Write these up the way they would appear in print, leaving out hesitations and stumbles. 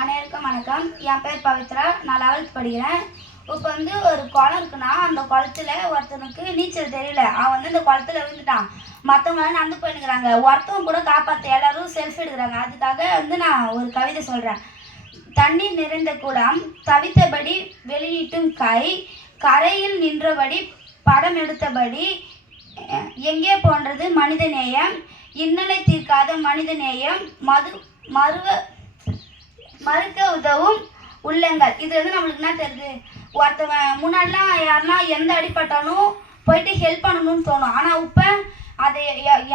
அனைவருக்கும் வணக்கம். என் பேர் பவித்ரா. நான் 11th படிக்கிறேன். இப்போ ஒரு குளம் இருக்குன்னா அந்த குளத்துல ஒருத்தனுக்கு நீச்சல் தெரியல. அவன் இந்த குளத்துல விழுந்துட்டான். மற்றவங்க நடந்து போயினுக்கிறாங்க. ஒருத்தவங்க கூட காப்பாற்ற எல்லாரும் செல்ஃபி எடுக்கிறாங்க. அதுக்காக நான் ஒரு கவிதை சொல்கிறேன். தண்ணீர் நிறைந்த குளம் தவித்தபடி வெளியிட்டும் கை கரையில் நின்றபடி படம் எடுத்தபடி எங்கே போன்றது மனித நேயம் இன்னலை தீர்க்காத மனித நேயம் மறுக்க உதவும் உள்ளங்கள். இது நம்மளுக்கு என்ன தெரியுது? ஒருத்தவன் முன்னாடிலாம் யாருன்னா எந்த அடிப்பட்டாலும் போயிட்டு ஹெல்ப் பண்ணணும்னு தோணும். ஆனால் இப்போ அதை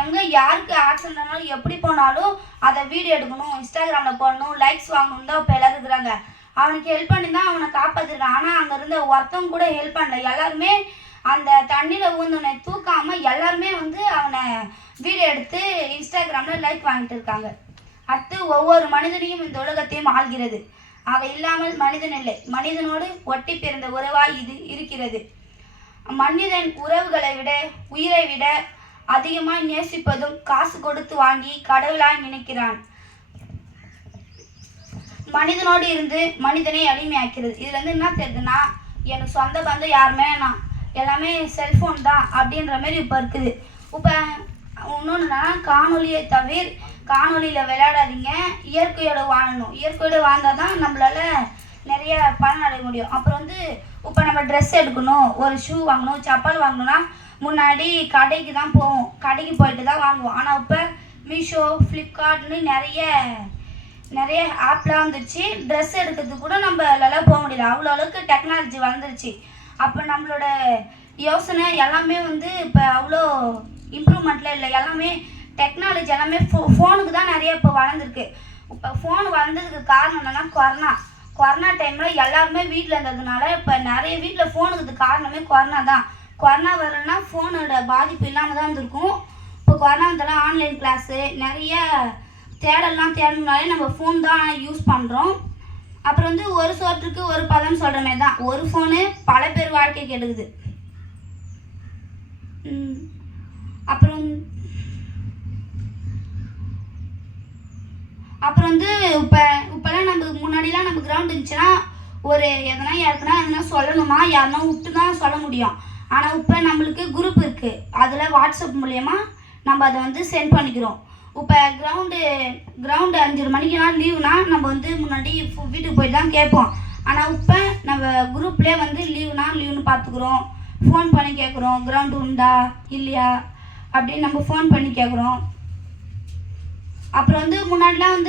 எங்கே யாருக்கு ஆக்சிடென்ட் ஆனாலும் எப்படி போனாலும் அதை வீடியோ எடுக்கணும், இன்ஸ்டாகிராமில் போடணும், லைக்ஸ் வாங்கணும் தான் இப்போ எல்லோரும் இருக்கிறாங்க. அவனுக்கு ஹெல்ப் பண்ணி தான் அவனை காப்பாற்றிருக்கான். ஆனால் அங்கே இருந்த ஒருத்தவங்க கூட ஹெல்ப் பண்ணல. எல்லாருமே அந்த தண்ணியில் ஊந்தவனை தூக்காமல் எல்லாருமே அவனை வீடியோ எடுத்து இன்ஸ்டாகிராமில் லைக் வாங்கிட்டு இருக்காங்க. அடுத்து ஒவ்வொரு மனிதனையும் இந்த உலகத்தையும் ஆள்கிறது. அவை இல்லாமல் மனிதன் இல்லை. மனிதனோடு ஒட்டி பிறந்த உறவாய் இது இருக்கிறது. மனிதன் உறவுகளை விட உயிரை விட அதிகமாய் நேசிப்பதும் காசு கொடுத்து வாங்கி கடவுளாய் நினைக்கிறான். மனிதனோடு இருந்து மனிதனை அடிமையாக்கிறது. இதுல என்ன தெரியுதுன்னா, எனக்கு சொந்த பந்தம் யாருமே நான் எல்லாமே செல்ஃபோன் தான் அப்படின்ற மாதிரி இப்போ இருக்குது. இப்போ இன்னொன்றுனா காணொலியை தவிர காணொலியில் விளையாடாதீங்க, இயற்கையோடு வாழணும். இயற்கையோடு வாழ்ந்தால் தான் நம்மளால் நிறைய பலன் அடைய முடியும். அப்புறம் இப்போ நம்ம ட்ரெஸ் எடுக்கணும், ஒரு ஷூ வாங்கணும், செப்பல் வாங்கணும்னா முன்னாடி கடைக்கு தான் போவோம், கடைக்கு போயிட்டு தான் வாங்குவோம். ஆனால் இப்போ மீஷோ, ஃப்ளிப்கார்ட்னு நிறைய ஆப்லாம் வந்துருச்சு. ட்ரெஸ் எடுக்கிறதுக்கு கூட நம்மளால போக முடியல. அவ்வளோ அளவுக்கு டெக்னாலஜி வளர்ந்துருச்சு. அப்போ நம்மளோட யோசனை எல்லாமே இப்போ அவ்வளோ இம்ப்ரூவ்மெண்ட்டில் இல்லை. எல்லாமே டெக்னாலஜி எல்லாமே ஃபோனுக்கு தான் நிறைய இப்போ வளர்ந்துருக்கு. இப்போ ஃபோன் வளர்ந்ததுக்கு காரணம் என்னென்னா கொரோனா டைமில் எல்லாருமே வீட்டில் இருந்ததுனால இப்போ நிறைய வீட்டில் ஃபோனுக்கு காரணமே கொரோனா தான். கொரோனா வரலன்னா ஃபோனோட பாதிப்பு இல்லாமல் தான் இருந்திருக்கும். இப்போ கொரோனா வந்தாலும் ஆன்லைன் கிளாஸு நிறைய தேடலாம் தேடணுனாலே நம்ம ஃபோன் தான் யூஸ் பண்ணுறோம். அப்புறம் ஒரு சோற்றுக்கு ஒரு பதம் சொல்கிற மாதிரி தான் ஒரு ஃபோனு பல பேர் வாழ்க்கை கெடுக்குது. அப்புறம் இப்போலாம் நம்ம முன்னாடிலாம் நம்ம கிரவுண்ட் இருந்துச்சுன்னா ஒரு யாருக்குன்னா சொல்லணுமா யாருன்னா விட்டு தான் சொல்ல முடியும். ஆனால் இப்போ நம்மளுக்கு குரூப் இருக்குது. அதில் வாட்ஸ்அப் மூலயமா நம்ம அதை சென்ட் பண்ணிக்கிறோம். இப்போ கிரவுண்டு 5 மணிக்குனா லீவுனா நம்ம முன்னாடி வீட்டுக்கு போயிட்டு தான் கேட்போம். ஆனால் இப்போ நம்ம குரூப்லேயே லீவுன்னு பார்த்துக்குறோம். ஃபோன் பண்ணி கேட்குறோம், கிரவுண்டு உண்டா இல்லையா அப்படின்னு நம்ம ஃபோன் பண்ணி கேட்குறோம். அப்புறம் முன்னாடிலாம்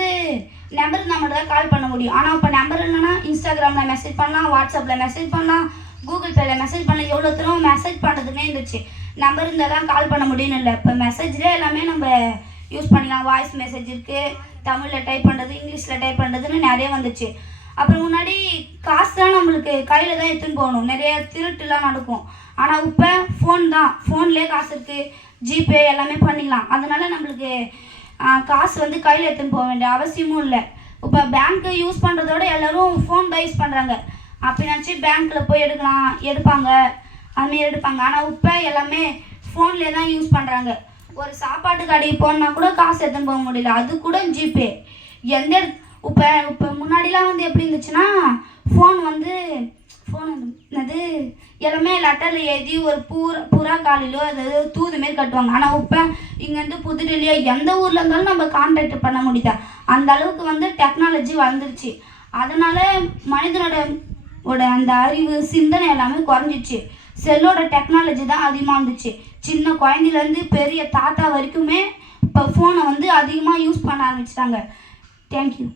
நம்பருக்கு நம்ம தான் கால் பண்ண முடியும். ஆனால் இப்போ நம்பர் இல்லைன்னா இன்ஸ்டாகிராமில் மெசேஜ் பண்ணலாம், வாட்ஸ்அப்பில் மெசேஜ் பண்ணலாம், கூகுள் பேயில் மெசேஜ் பண்ணலாம். எவ்வளோ தூரம் மெசேஜ் பண்ணுறதுனே இருந்துச்சு. நம்பர் இருந்தால் தான் கால் பண்ண முடியும்னு இல்லை. இப்போ மெசேஜ்லேயே எல்லாமே நம்ம யூஸ் பண்ணிக்கலாம். வாய்ஸ் மெசேஜ் இருக்குது, தமிழில் டைப் பண்ணுறது, இங்கிலீஷில் டைப் பண்ணுறதுன்னு நிறைய வந்துச்சு. அப்புறம் முன்னாடி காசு தான் நம்மளுக்கு கையில் தான் எடுத்துன்னு போகணும், நிறைய திருட்டுலாம் நடக்கும். ஆனால் இப்போ ஃபோன் தான், ஃபோன்லேயே காசு இருக்குது, ஜிபே எல்லாமே பண்ணிக்கலாம். அதனால் நம்மளுக்கு காசு கையில் எடுத்துன்னு போக வேண்டிய அவசியமும் இல்லை. இப்போ பேங்க்கு யூஸ் பண்ணுறதோட எல்லோரும் ஃபோன் தான் யூஸ் பண்ணுறாங்க. அப்படின்னாச்சு பேங்க்கில் போய் எடுப்பாங்க, அதுமாரி எடுப்பாங்க. ஆனால் இப்போ எல்லாமே ஃபோன்லேயே தான் யூஸ் பண்ணுறாங்க. ஒரு சாப்பாட்டு கடைக்கு போனா கூட காசு எடுத்துன்னு போக முடியல, அது கூட ஜிபே. இப்போ முன்னாடிலாம் எப்படி இருந்துச்சுன்னா ஃபோன் என்னது எல்லாமே லெட்டரில் எழுதி ஒரு புறா காலிலோ அதாவது தூது மாரி கட்டுவாங்க. ஆனால் இப்போ இங்கேருந்து புதுடெல்லியோ எந்த ஊரில் இருந்தாலும் நம்ம கான்டாக்ட் பண்ண முடியுதா? அந்த அளவுக்கு டெக்னாலஜி வளர்ந்துருச்சு. அதனால் மனிதனோட அந்த அறிவு சிந்தனை எல்லாமே குறைஞ்சிச்சு. செல்லோட டெக்னாலஜி தான் அதிகமாக இருந்துச்சு. சின்ன குழந்தையிலேருந்து பெரிய தாத்தா வரைக்குமே இப்போ ஃபோனை அதிகமாக யூஸ் பண்ண ஆரம்பிச்சிட்டாங்க. தேங்க்யூ.